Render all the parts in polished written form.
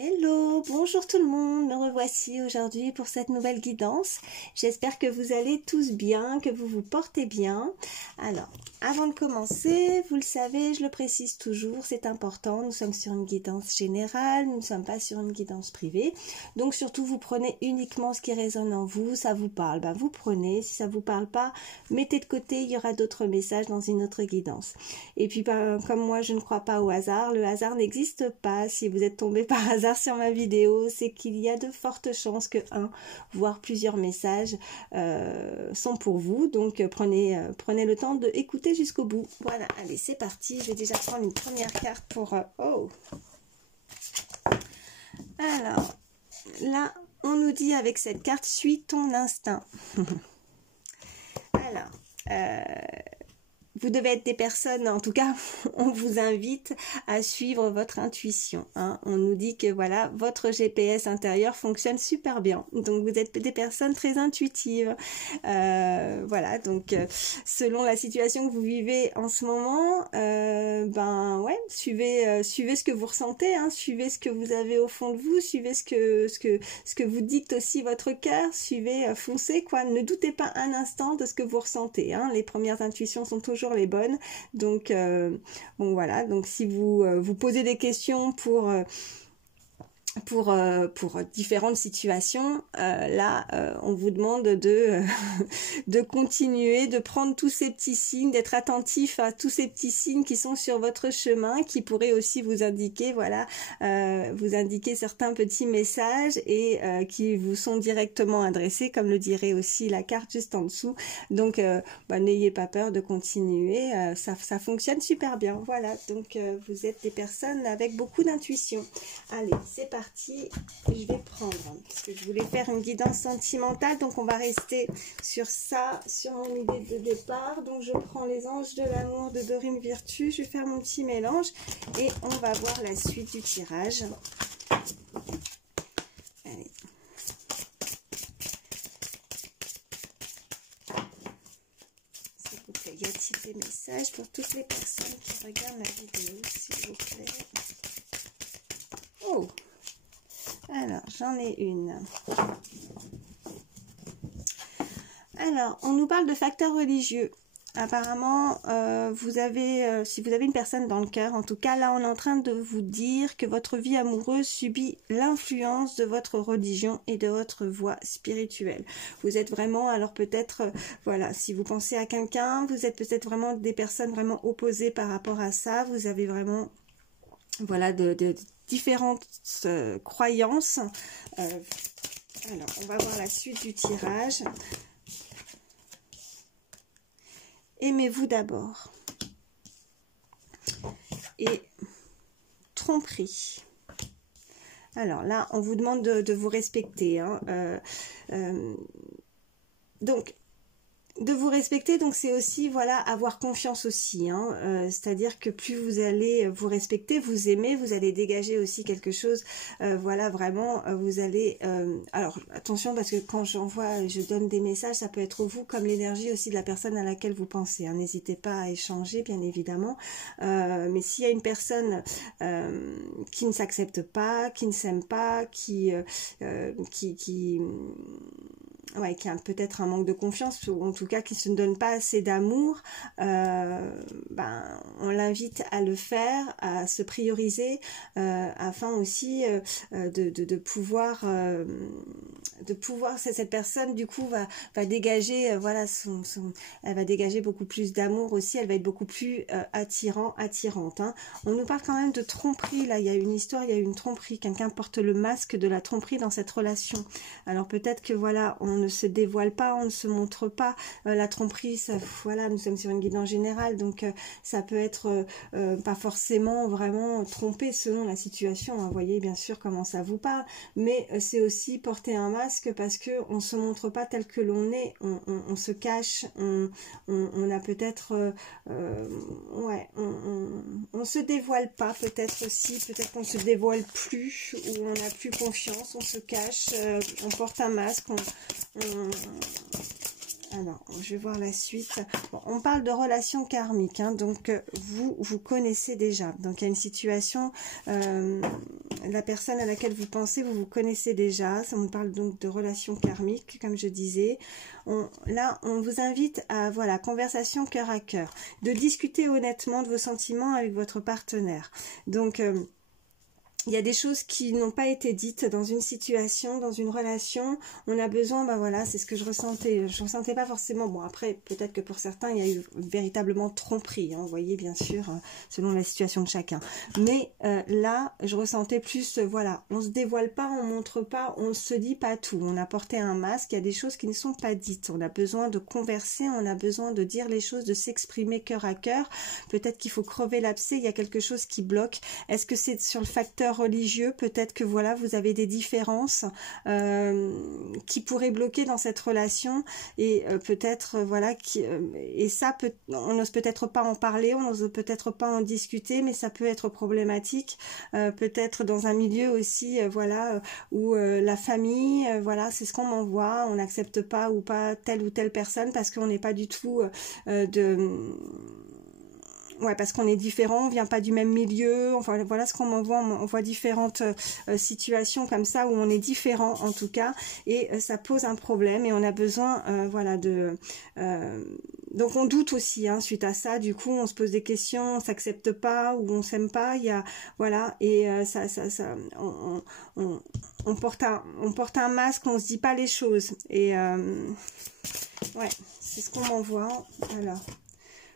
Hello, bonjour tout le monde, me revoici aujourd'hui pour cette nouvelle guidance. J'espère que vous allez tous bien, que vous vous portez bien. Alors, avant de commencer, vous le savez, je le précise toujours, c'est important, nous sommes sur une guidance générale, nous ne sommes pas sur une guidance privée. Donc surtout, vous prenez uniquement ce qui résonne en vous, ça vous parle, ben, vous prenez, si ça ne vous parle pas, mettez de côté, il y aura d'autres messages dans une autre guidance. Et puis, ben, comme moi, je ne crois pas au hasard, le hasard n'existe pas. Si vous êtes tombé par hasard sur ma vidéo, c'est qu'il y a de fortes chances que un, voire plusieurs messages sont pour vous. Donc prenez le temps de écouter jusqu'au bout. Voilà, allez, c'est parti. Je vais déjà prendre une première carte pour... Oh. Alors, là, on nous dit avec cette carte, suis ton instinct. Alors... vous devez être des personnes, en tout cas, on vous invite à suivre votre intuition. Hein. On nous dit que voilà, votre GPS intérieur fonctionne super bien. Donc vous êtes des personnes très intuitives. Voilà, donc selon la situation que vous vivez en ce moment, ben ouais, suivez ce que vous ressentez, hein, suivez ce que vous avez au fond de vous, suivez ce que vous dicte aussi votre cœur, suivez, foncez quoi. Ne doutez pas un instant de ce que vous ressentez. Hein. Les premières intuitions sont toujours les bonnes, donc bon voilà, donc si vous vous posez des questions pour différentes situations, là on vous demande de de continuer, de prendre tous ces petits signes, d'être attentif à tous ces petits signes qui sont sur votre chemin, qui pourraient aussi vous indiquer, voilà, vous indiquer certains petits messages et qui vous sont directement adressés, comme le dirait aussi la carte juste en dessous. Donc bah, n'ayez pas peur de continuer, ça fonctionne super bien. Voilà, donc vous êtes des personnes avec beaucoup d'intuition. Allez, c'est parti. Je vais prendre, parce que je voulais faire une guidance sentimentale, donc on va rester sur ça, sur mon idée de départ. Donc je prends les anges de l'amour de Dorine Virtue, je vais faire mon petit mélange et on va voir la suite du tirage. Allez. S'il vous plaît, y a-t-il des messages pour toutes les personnes qui regardent ma vidéo, s'il vous plaît? Oh! Alors, j'en ai une. Alors, on nous parle de facteurs religieux. Apparemment, vous avez, si vous avez une personne dans le cœur, en tout cas, là, on est en train de vous dire que votre vie amoureuse subit l'influence de votre religion et de votre voie spirituelle. Vous êtes vraiment, alors peut-être, voilà, si vous pensez à quelqu'un, vous êtes peut-être vraiment des personnes vraiment opposées par rapport à ça. Vous avez vraiment, voilà, de différentes croyances. Alors, on va voir la suite du tirage. Aimez-vous d'abord. Et tromperie. Alors là, on vous demande de vous respecter. Hein. Donc, de vous respecter, donc c'est aussi, voilà, avoir confiance aussi, hein, c'est-à-dire que plus vous allez vous respecter, vous aimer, vous allez dégager aussi quelque chose, voilà, vraiment, vous allez, alors, attention, parce que quand j'envoie, je donne des messages, ça peut être vous, comme l'énergie aussi de la personne à laquelle vous pensez, hein, n'hésitez pas à échanger, bien évidemment, mais s'il y a une personne qui ne s'accepte pas, qui ne s'aime pas, ouais, qui a peut-être un manque de confiance, ou en tout cas qui se donne pas assez d'amour, ben, on l'invite à le faire, à se prioriser, afin aussi de pouvoir cette personne du coup va dégager, voilà, elle va dégager beaucoup plus d'amour aussi, elle va être beaucoup plus attirante. Hein. On nous parle quand même de tromperie, là, il y a une histoire, il y a une tromperie, quelqu'un porte le masque de la tromperie dans cette relation. Alors peut-être que voilà, on ne se dévoile pas, on ne se montre pas. La tromperie, ça, voilà, nous sommes sur une guidance générale, donc ça peut être pas forcément vraiment trompé selon la situation. Hein. Vous voyez bien sûr comment ça vous parle, mais c'est aussi porter un masque parce que on se montre pas tel que l'on est, on se cache, on a peut-être, ouais, on se dévoile pas peut-être aussi, peut-être qu'on se dévoile plus, ou on n'a plus confiance, on se cache, on porte un masque, Alors, je vais voir la suite. Bon, on parle de relations karmiques, hein, donc vous connaissez déjà. Donc, il y a une situation, la personne à laquelle vous pensez, vous connaissez déjà. On parle donc de relations karmiques, comme je disais. Là, on vous invite à, voilà, conversation cœur à cœur, de discuter honnêtement de vos sentiments avec votre partenaire. Donc, il y a des choses qui n'ont pas été dites dans une situation, dans une relation. On a besoin, ben voilà, c'est ce que je ressentais. Je ressentais pas forcément. Bon, après, peut-être que pour certains, il y a eu véritablement tromperie. Hein, vous voyez, bien sûr, selon la situation de chacun. Mais là, je ressentais plus, voilà, on se dévoile pas, on montre pas, on se dit pas tout. On a porté un masque. Il y a des choses qui ne sont pas dites. On a besoin de converser, on a besoin de dire les choses, de s'exprimer cœur à cœur. Peut-être qu'il faut crever l'abcès. Il y a quelque chose qui bloque. Est-ce que c'est sur le facteur religieux? Peut-être que voilà, vous avez des différences qui pourraient bloquer dans cette relation et peut-être voilà et ça on n'ose peut-être pas en parler, on n'ose peut-être pas en discuter, mais ça peut être problématique. Peut-être dans un milieu aussi voilà où la famille voilà, c'est ce qu'on m'envoie, on n'accepte pas ou pas telle ou telle personne parce qu'on n'est pas du tout ouais, parce qu'on est différent, on vient pas du même milieu, enfin voilà ce qu'on m'envoie, on voit différentes situations comme ça où on est différent en tout cas, et ça pose un problème et on a besoin voilà de donc on doute aussi hein, suite à ça, du coup on se pose des questions, on s'accepte pas ou on s'aime pas, il y a voilà et on porte un masque, on se dit pas les choses et ouais, c'est ce qu'on m'envoie. Alors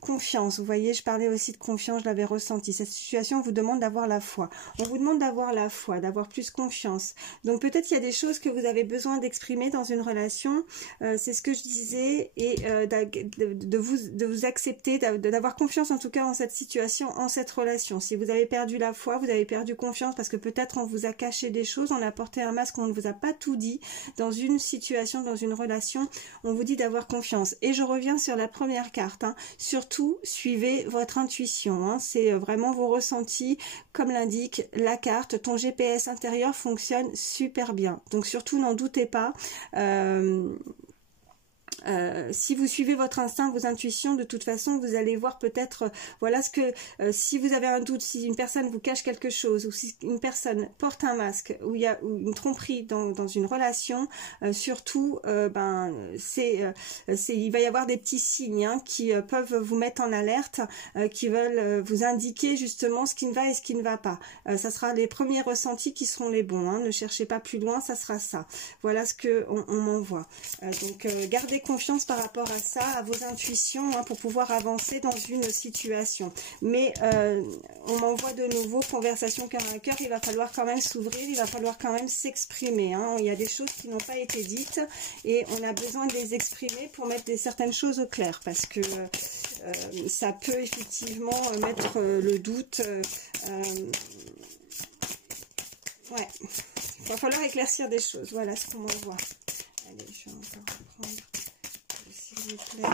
confiance, vous voyez, je parlais aussi de confiance, je l'avais ressenti. Cette situation vous demande d'avoir la foi. On vous demande d'avoir la foi, d'avoir plus confiance. Donc peut-être qu'il y a des choses que vous avez besoin d'exprimer dans une relation, c'est ce que je disais, et de vous accepter, d'avoir confiance en tout cas en cette situation, en cette relation. Si vous avez perdu la foi, vous avez perdu confiance parce que peut-être on vous a caché des choses, on a porté un masque, on ne vous a pas tout dit dans une situation, dans une relation, on vous dit d'avoir confiance. Et je reviens sur la première carte, hein. Surtout suivez votre intuition, hein. C'est vraiment vos ressentis, comme l'indique la carte. Ton GPS intérieur fonctionne super bien, donc surtout n'en doutez pas. Si vous suivez votre instinct, vos intuitions, de toute façon, vous allez voir peut-être, voilà ce que, si vous avez un doute, si une personne vous cache quelque chose, ou si une personne porte un masque, ou il y a une tromperie dans une relation, surtout, il va y avoir des petits signes hein, qui peuvent vous mettre en alerte, qui veulent vous indiquer justement ce qui ne va et ce qui ne va pas. Ça sera les premiers ressentis qui seront les bons, hein, ne cherchez pas plus loin, ça sera ça. Voilà ce que on m'envoie. Donc, gardez confiance par rapport à ça, à vos intuitions, hein, pour pouvoir avancer dans une situation. Mais on m'envoie de nouveau conversation cœur à cœur, il va falloir quand même s'ouvrir, il va falloir quand même s'exprimer. Hein. Il y a des choses qui n'ont pas été dites et on a besoin de les exprimer pour mettre certaines choses au clair parce que ça peut effectivement mettre le doute. Ouais, il va falloir éclaircir des choses. Voilà ce qu'on m'envoie. Allez, je vais encore reprendre. S'il vous plaît.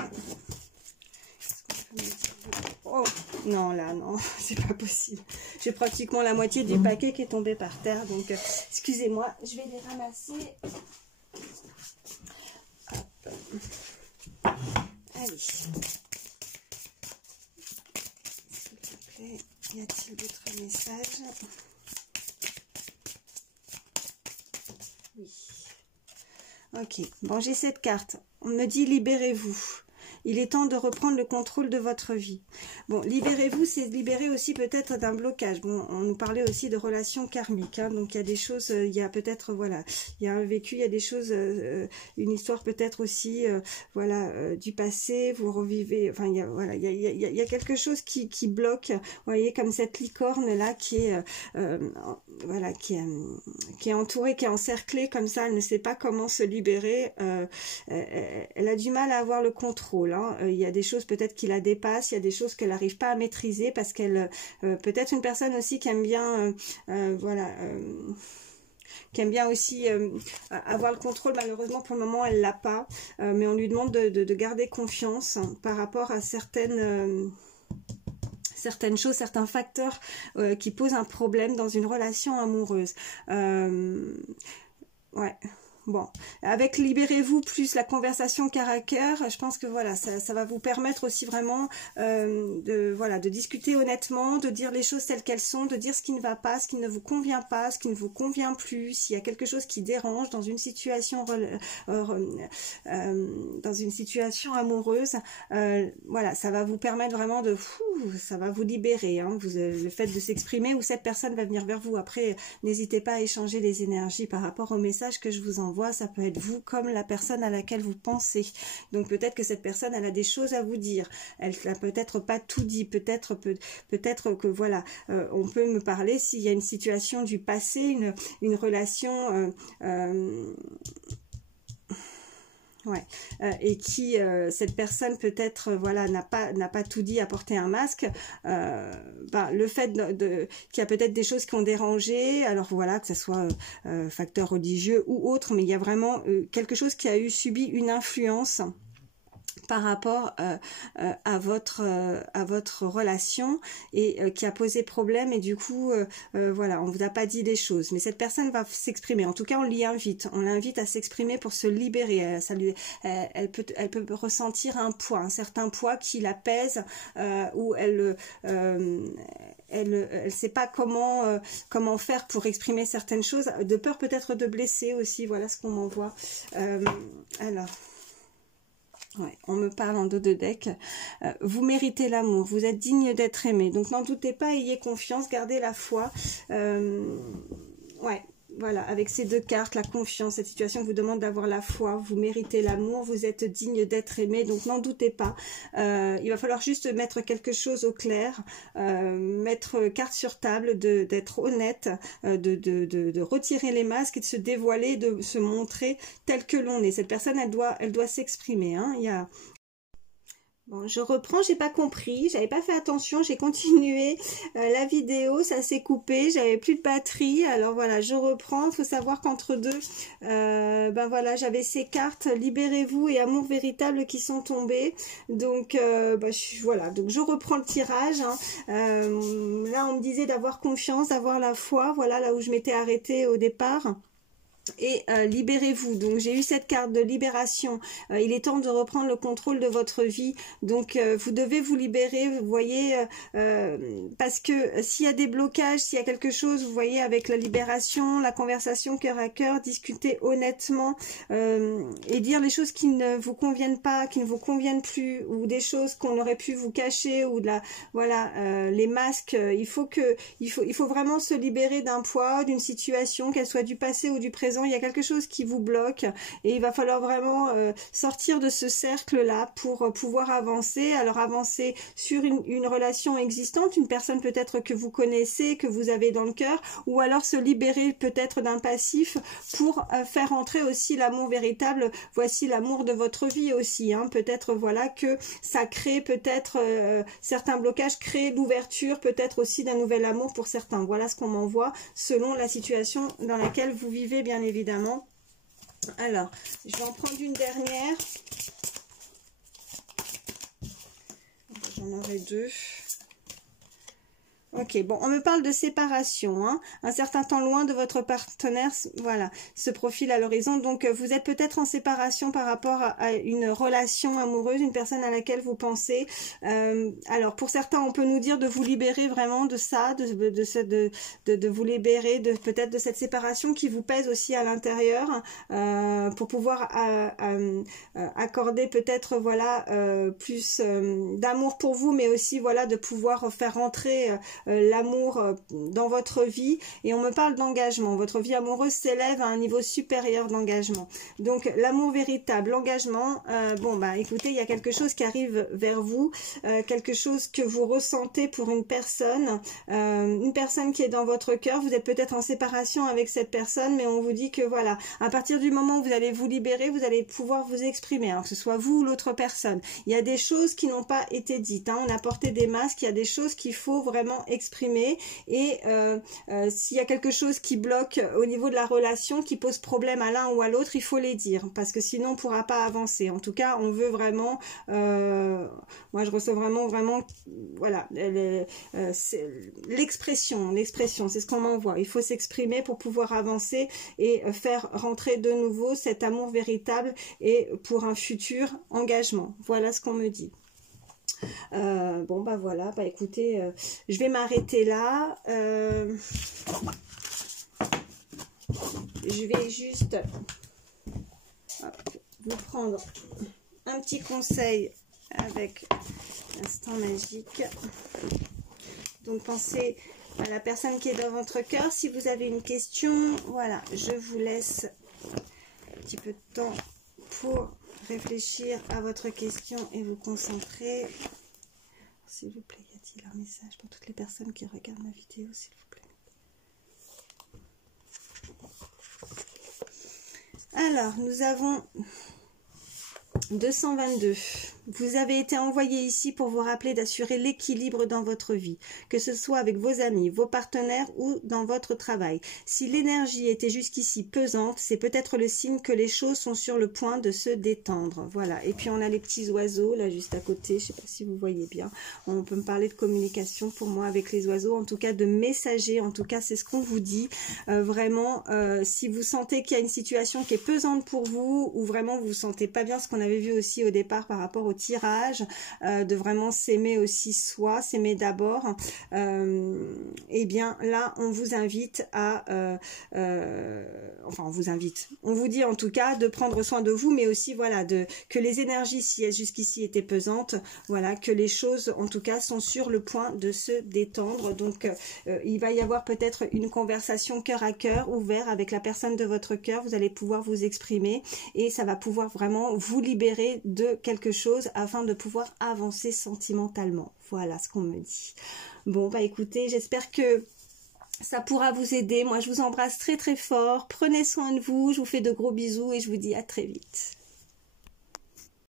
Oh, non, là, non, c'est pas possible. J'ai pratiquement la moitié du paquet qui est tombé par terre, donc excusez-moi, je vais les ramasser. Hop. Allez. S'il vous plaît, y a-t-il d'autres messages? Oui. Ok, bon, j'ai cette carte. On me dit libérez-vous. Il est temps de reprendre le contrôle de votre vie. Bon, libérez-vous, c'est libérer aussi peut-être d'un blocage. Bon, on nous parlait aussi de relations karmiques, hein, donc il y a des choses, il y a peut-être, voilà, il y a un vécu, il y a des choses, une histoire peut-être aussi, voilà, du passé, vous revivez, enfin, il y a, voilà, il y a quelque chose qui bloque, vous voyez, comme cette licorne-là qui est, voilà, qui est entourée, qui est encerclée comme ça, elle ne sait pas comment se libérer, elle a du mal à avoir le contrôle. Hein. Il y a des choses peut-être qui la dépassent, il y a des choses qu'elle n'arrive pas à maîtriser parce qu'elle peut-être une personne aussi qui aime bien voilà qui aime bien aussi avoir le contrôle. Malheureusement pour le moment elle l'a pas, mais on lui demande de garder confiance par rapport à certaines choses, certains facteurs qui posent un problème dans une relation amoureuse. Ouais. Bon, avec libérez-vous plus la conversation cœur à cœur, je pense que voilà, ça va vous permettre aussi vraiment de discuter honnêtement, de dire les choses telles qu'elles sont, de dire ce qui ne va pas, ce qui ne vous convient pas, ce qui ne vous convient plus, s'il y a quelque chose qui dérange dans une situation amoureuse, voilà, ça va vous permettre vraiment ça va vous libérer, hein, le fait de s'exprimer, ou cette personne va venir vers vous. Après, n'hésitez pas à échanger les énergies par rapport au message que je vous envoie. Ça peut être vous comme la personne à laquelle vous pensez. Donc peut-être que cette personne, elle a des choses à vous dire. Elle n'a peut-être pas tout dit. Peut-être que voilà, on peut me parler s'il y a une situation du passé, une relation ouais, et qui cette personne peut-être voilà n'a pas tout dit, a porté un masque, le fait qu'il y a peut-être des choses qui ont dérangé, alors voilà, que ce soit facteur religieux ou autre, mais il y a vraiment quelque chose qui a subi une influence par rapport à votre relation, et qui a posé problème, et du coup voilà, on vous a pas dit les choses, mais cette personne va s'exprimer. En tout cas, on l'invite à s'exprimer pour se libérer. Elle peut ressentir un poids, un certain poids qui la pèse, où elle sait pas comment faire pour exprimer certaines choses, de peur peut-être de blesser aussi. Voilà ce qu'on m'envoie. Alors ouais, on me parle en dos de deck. Vous méritez l'amour, vous êtes digne d'être aimé. Donc n'en doutez pas, ayez confiance, gardez la foi. Ouais, voilà, avec ces deux cartes, la confiance, cette situation vous demande d'avoir la foi, vous méritez l'amour, vous êtes digne d'être aimé, donc n'en doutez pas. Il va falloir juste mettre quelque chose au clair, mettre carte sur table, d'être honnête, de retirer les masques et de se dévoiler, de se montrer tel que l'on est. Cette personne, elle doit s'exprimer, hein. Bon, je reprends, j'ai pas compris, j'avais pas fait attention, j'ai continué la vidéo, ça s'est coupé, j'avais plus de batterie, alors voilà, je reprends. Il faut savoir qu'entre deux, voilà, j'avais ces cartes libérez-vous et amour véritable qui sont tombées, donc voilà, donc je reprends le tirage, hein. Là on me disait d'avoir confiance, d'avoir la foi, voilà là où je m'étais arrêtée au départ. Et libérez-vous. Donc j'ai eu cette carte de libération. Il est temps de reprendre le contrôle de votre vie. Donc vous devez vous libérer, vous voyez, parce que s'il y a des blocages, s'il y a quelque chose, vous voyez, avec la libération, la conversation cœur à cœur, discuter honnêtement et dire les choses qui ne vous conviennent pas, qui ne vous conviennent plus, ou des choses qu'on aurait pu vous cacher, ou les masques. Il faut vraiment se libérer d'un poids, d'une situation, qu'elle soit du passé ou du présent. Il y a quelque chose qui vous bloque, et il va falloir vraiment sortir de ce cercle-là pour pouvoir avancer. Alors avancer sur une relation existante, une personne peut-être que vous connaissez, que vous avez dans le cœur, ou alors se libérer peut-être d'un passif pour faire entrer aussi l'amour véritable. Voici l'amour de votre vie aussi, hein. Peut-être voilà que ça crée peut-être certains blocages, crée l'ouverture peut-être aussi d'un nouvel amour pour certains. Voilà ce qu'on m'envoie selon la situation dans laquelle vous vivez, bien évidemment. Alors, je vais en prendre une dernière. J'en aurai deux. Ok, bon, on me parle de séparation, hein. Un certain temps loin de votre partenaire, voilà, se profile à l'horizon. Donc, vous êtes peut-être en séparation par rapport à une relation amoureuse, une personne à laquelle vous pensez. Alors, pour certains, on peut nous dire de vous libérer vraiment de ça, de vous libérer peut-être de cette séparation qui vous pèse aussi à l'intérieur, pour pouvoir accorder peut-être, voilà, plus d'amour pour vous, mais aussi, voilà, de pouvoir faire rentrer l'amour dans votre vie. Et on me parle d'engagement. Votre vie amoureuse s'élève à un niveau supérieur d'engagement. Donc l'amour véritable, l'engagement, écoutez, il y a quelque chose qui arrive vers vous, quelque chose que vous ressentez pour une personne qui est dans votre cœur. Vous êtes peut-être en séparation avec cette personne, mais on vous dit que voilà, à partir du moment où vous allez vous libérer, vous allez pouvoir vous exprimer, alors que ce soit vous ou l'autre personne. Il y a des choses qui n'ont pas été dites, hein. On a porté des masques, il y a des choses qu'il faut vraiment exprimer, et s'il y a quelque chose qui bloque au niveau de la relation, qui pose problème à l'un ou à l'autre, il faut les dire, parce que sinon on ne pourra pas avancer. En tout cas, on veut vraiment, moi je ressens vraiment, voilà, l'expression, c'est ce qu'on m'envoie. Il faut s'exprimer pour pouvoir avancer et faire rentrer de nouveau cet amour véritable et pour un futur engagement. Voilà ce qu'on me dit. Bon bah voilà, bah écoutez, je vais m'arrêter là. Je vais juste vous prendre un petit conseil avec l'instant magique. Donc pensez à la personne qui est dans votre cœur. Si vous avez une question, voilà, je vous laisse un petit peu de temps pour réfléchir à votre question et vous concentrer. S'il vous plaît, y a-t-il un message pour toutes les personnes qui regardent ma vidéo, s'il vous plaît? Alors, nous avons 222. Vous avez été envoyé ici pour vous rappeler d'assurer l'équilibre dans votre vie, que ce soit avec vos amis, vos partenaires ou dans votre travail. Si l'énergie était jusqu'ici pesante, c'est peut-être le signe que les choses sont sur le point de se détendre. Voilà. Et puis on a les petits oiseaux là juste à côté. Je ne sais pas si vous voyez bien. On peut me parler de communication pour moi avec les oiseaux, en tout cas de messager. En tout cas, c'est ce qu'on vous dit. Vraiment, si vous sentez qu'il y a une situation qui est pesante pour vous, ou vraiment vous vous sentez pas bien, ce qu'on avait vu aussi au départ par rapport au tirage, de vraiment s'aimer aussi soi, s'aimer d'abord, et bien là on vous invite à enfin on vous dit en tout cas de prendre soin de vous, mais aussi voilà, que les énergies, si elles jusqu'ici étaient pesantes, voilà, que les choses en tout cas sont sur le point de se détendre. Donc il va y avoir peut-être une conversation cœur à cœur ouvert avec la personne de votre cœur. Vous allez pouvoir vous exprimer et ça va pouvoir vraiment vous libérer de quelque chose afin de pouvoir avancer sentimentalement. Voilà ce qu'on me dit. Bon bah écoutez, j'espère que ça pourra vous aider. Moi je vous embrasse très très fort. Prenez soin de vous, je vous fais de gros bisous et je vous dis à très vite.